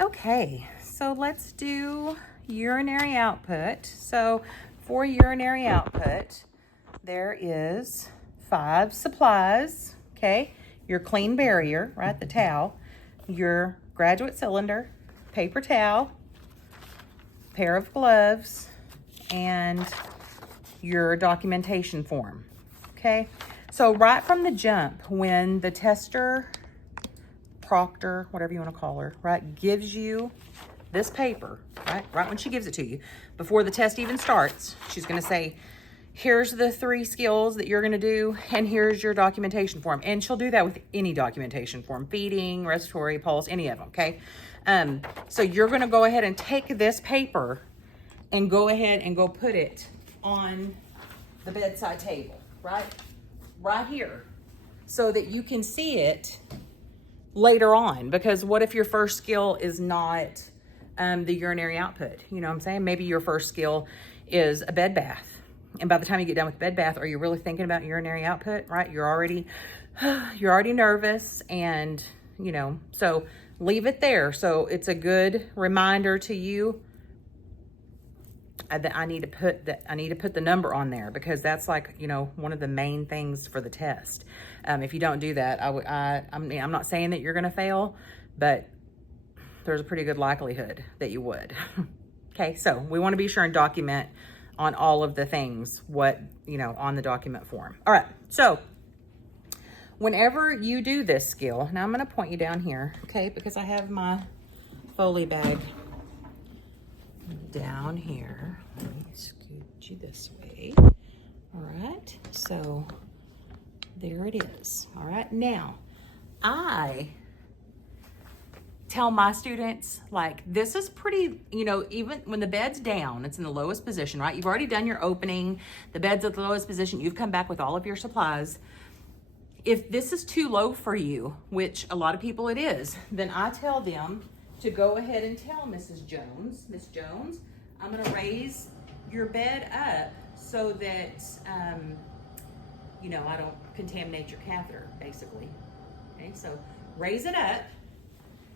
Okay, so let's do urinary output. So for urinary output, there is 5 supplies, okay? Your clean barrier, right, the towel, your graduate cylinder, paper towel, pair of gloves, and your documentation form, okay? So right from the jump, when the tester, proctor, whatever you want to call her, right, gives you this paper, right when she gives it to you, before the test even starts, she's going to say, here's the 3 skills that you're going to do, and here's your documentation form. And she'll do that with any documentation form, feeding, respiratory, pulse, any of them, okay? So you're going to go ahead and take this paper and go ahead and go put it on the bedside table, right here, so that you can see it later on. Because what if your first skill is not the urinary output? You know what I'm saying? Maybe your first skill is a bed bath. And by the time you get done with bed bath, are you really thinking about urinary output, right? You're already nervous, and, you know, so leave it there. So it's a good reminder to you that I need to put the number on there, because that's, like, you know, one of the main things for the test. If you don't do that, I'm not saying that you're going to fail, but there's a pretty good likelihood that you would. Okay, so we want to be sure and document on all of the things, what, you know, on the document form. All right, so whenever you do this skill, now I'm going to point you down here, okay, because I have my Foley bag down here. Let me scoot you this way. All right, so there it is. All right, now I tell my students, like, this is pretty, you know, even when the bed's down, it's in the lowest position, right? You've already done your opening, the bed's at the lowest position, you've come back with all of your supplies. If this is too low for you, which a lot of people it is, then I tell them to go ahead and tell Mrs. Jones, Miss Jones, I'm gonna raise your bed up so that, you know, I don't contaminate your catheter, basically. Okay, so raise it up,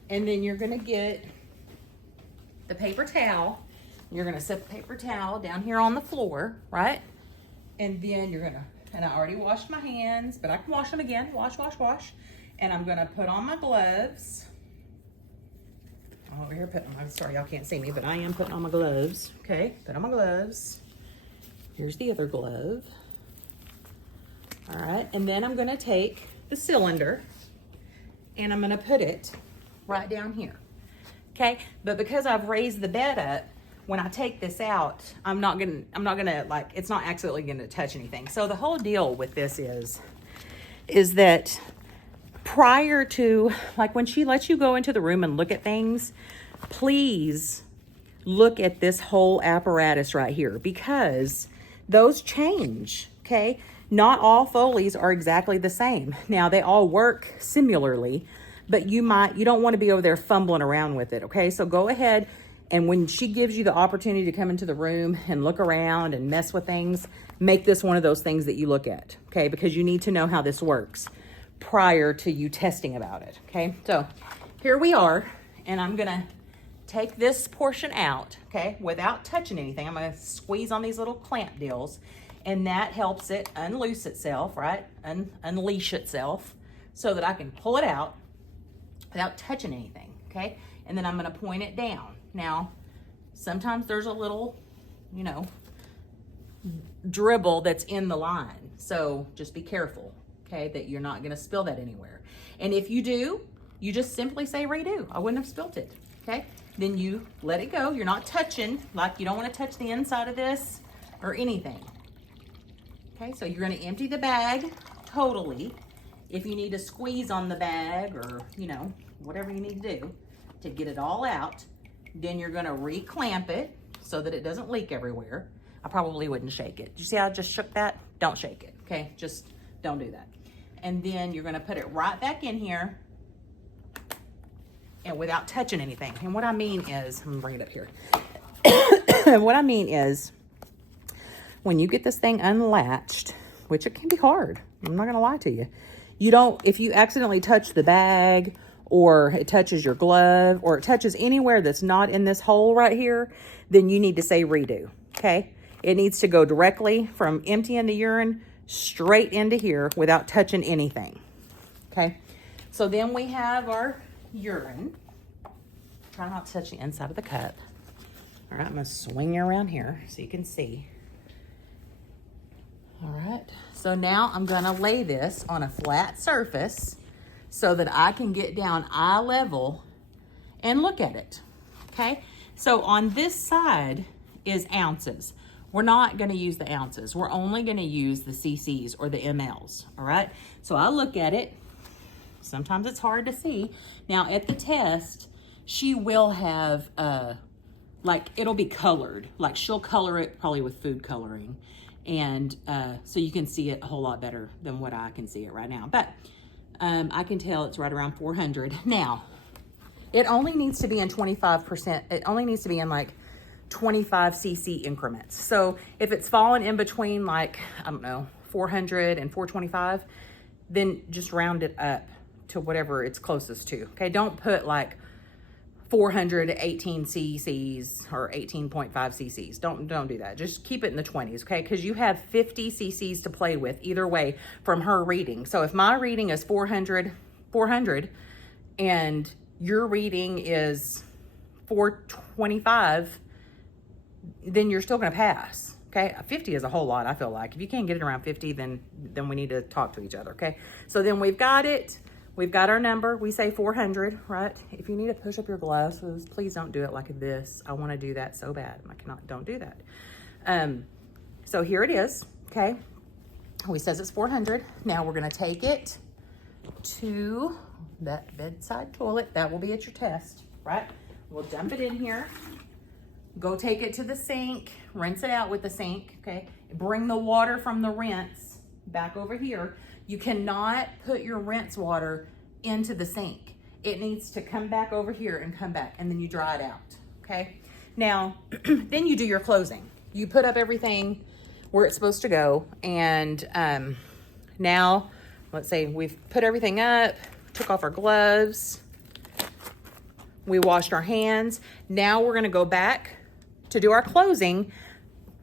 and then you're gonna get the paper towel. You're gonna set the paper towel down here on the floor, right? And then you're gonna, and I already washed my hands, but I can wash them again, wash. And I'm gonna put on my gloves. I'm over here putting, I'm sorry, y'all can't see me, but I am putting on my gloves. Okay, put on my gloves. Here's the other glove. All right, and then I'm gonna take the cylinder and I'm gonna put it right down here. Okay, but because I've raised the bed up, when I take this out, I'm not gonna, like, it's not accidentally gonna touch anything. So the whole deal with this is that prior to, like, when she lets you go into the room and look at things, please look at this whole apparatus right here, because those change, okay? Not all Foleys are exactly the same. Now, they all work similarly, but you don't want to be over there fumbling around with it, okay? So go ahead, and when she gives you the opportunity to come into the room and look around and mess with things, make this one of those things that you look at, okay? Because you need to know how this works prior to you testing about it, okay? So here we are, and I'm gonna take this portion out, okay, without touching anything. I'm gonna squeeze on these little clamp deals, and that helps it unloose itself, right? Unleash itself, so that I can pull it out without touching anything, okay? And then I'm gonna point it down. Now, sometimes there's a little, you know, dribble that's in the line, so just be careful, okay, that you're not gonna spill that anywhere. And if you do, you just simply say redo. I wouldn't have spilt it, okay? Then you let it go. You're not touching, like, you don't wanna touch the inside of this or anything. Okay, so you're gonna empty the bag totally. If you need to squeeze on the bag, or, you know, whatever you need to do to get it all out, then you're gonna re-clamp it so that it doesn't leak everywhere. I probably wouldn't shake it. Did you see how I just shook that? Don't shake it, okay? Just don't do that. And then you're gonna put it right back in here, and without touching anything. And what I mean is, I'm gonna bring it up here. What I mean is, when you get this thing unlatched, which it can be hard, I'm not gonna lie to you, if you accidentally touch the bag, or it touches your glove, or it touches anywhere that's not in this hole right here, then you need to say redo, okay? It needs to go directly from emptying the urine straight into here without touching anything, okay? So then we have our urine. Try not to touch the inside of the cup. All right, I'm gonna swing you around here so you can see. All right, so now I'm gonna lay this on a flat surface so that I can get down eye level and look at it, okay? So on this side is ounces. We're not gonna use the ounces. We're only gonna use the cc's or the mLs, all right? So I look at it. Sometimes it's hard to see. Now at the test, she will have, like it'll be colored. Like she'll color it probably with food coloring. And so you can see it a whole lot better than what I can see it right now. But I can tell it's right around 400. Now, it only needs to be in 25%. It only needs to be in like 25 cc increments. So if it's falling in between like, I don't know, 400 and 425, then just round it up to whatever it's closest to. Okay, don't put like 418 cc's or 18.5 cc's. Don't do that. Just keep it in the 20s, okay? Because you have 50 cc's to play with either way from her reading. So if my reading is 400, and your reading is 425, then you're still going to pass, okay? 50 is a whole lot, I feel like. If you can't get it around 50, then we need to talk to each other, okay? So then we've got it. We've got our number. We say 400, right? If you need to push up your glasses, please don't do it like this. I want to do that so bad. I cannot, don't do that. So here it is, okay? We says it's 400. Now we're going to take it to that bedside toilet. That will be at your test, right? We'll dump it in here. Go take it to the sink. Rinse it out with the sink, okay? Bring the water from the rinse back over here. You cannot put your rinse water into the sink. It needs to come back over here and come back, and then you dry it out, okay? Now, then you do your closing. You put up everything where it's supposed to go, and now, let's say we've put everything up, took off our gloves, we washed our hands. Now we're gonna go back to do our closing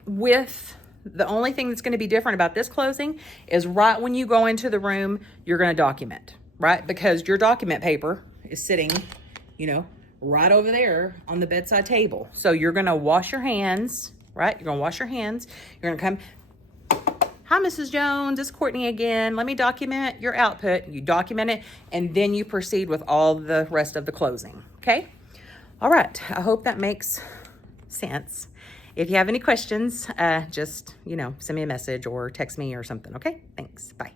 with the only thing that's going to be different about this closing is right when you go into the room, you're going to document, right? Because your document paper is sitting, you know, right over there on the bedside table. So you're going to wash your hands, right? You're going to wash your hands. You're going to come, hi, Mrs. Jones, it's Courtney again. Let me document your output. You document it, and then you proceed with all the rest of the closing, okay? All right, I hope that makes sense. If you have any questions, just, you know, send me a message or text me or something, okay? Thanks, bye.